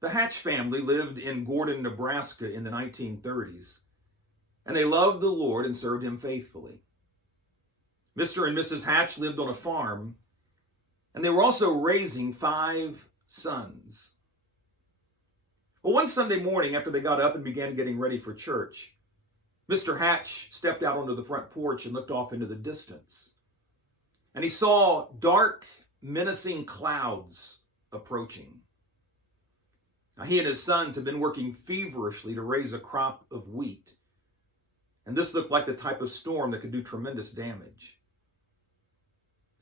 The Hatch family lived in Gordon, Nebraska in the 1930s, and they loved the Lord and served Him faithfully. Mr. and Mrs. Hatch lived on a farm, and they were also raising 5 sons. Well, one Sunday morning after they got up and began getting ready for church, Mr. Hatch stepped out onto the front porch and looked off into the distance. And he saw dark, menacing clouds approaching. Now, he and his sons had been working feverishly to raise a crop of wheat. And this looked like the type of storm that could do tremendous damage.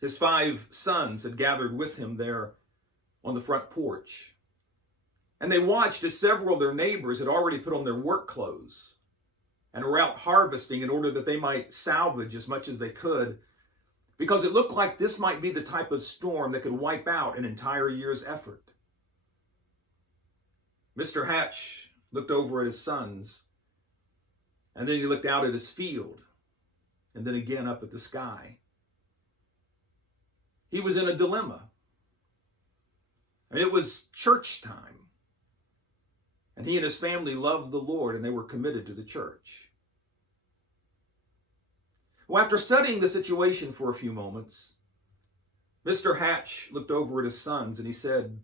His 5 sons had gathered with him there on the front porch. And they watched as several of their neighbors had already put on their work clothes and were out harvesting in order that they might salvage as much as they could, because it looked like this might be the type of storm that could wipe out an entire year's effort. Mr. Hatch looked over at his sons, and then he looked out at his field, and then again up at the sky. He was in a dilemma. It was church time, and he and his family loved the Lord, and they were committed to the church. Well, after studying the situation for a few moments, Mr. Hatch looked over at his sons, and he said,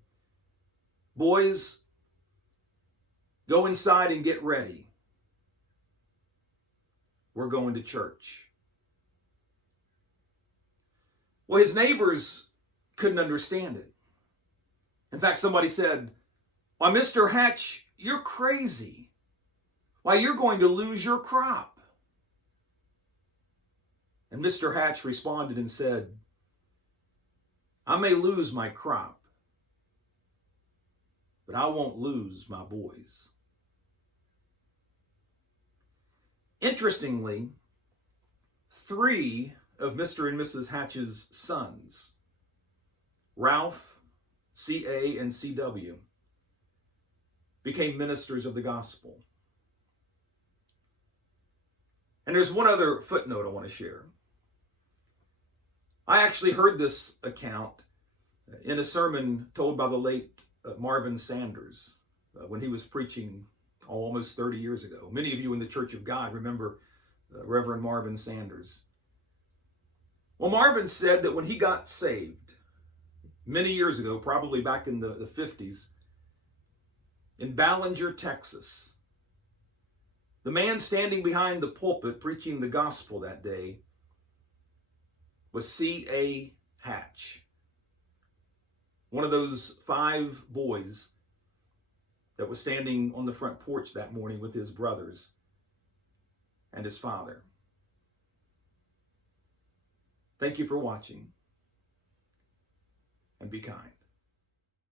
"Boys, go inside and get ready. We're going to church." Well, his neighbors couldn't understand it. In fact, somebody said, "Why, Mr. Hatch, you're crazy. Why, you're going to lose your crop." And Mr. Hatch responded and said, "I may lose my crop, but I won't lose my boys." Interestingly, 3 of Mr. and Mrs. Hatch's sons, Ralph, C.A., and C.W., became ministers of the gospel. And there's one other footnote I want to share. I actually heard this account in a sermon told by the late Marvin Sanders when he was preaching almost 30 years ago. Many of you in the Church of God remember Reverend Marvin Sanders. Well, Marvin said that when he got saved many years ago, probably back in the 50s, in Ballinger, Texas, the man standing behind the pulpit preaching the gospel that day was C.A. Hatch, one of those 5 boys that was standing on the front porch that morning with his brothers and his father. Thank you for watching, and be kind.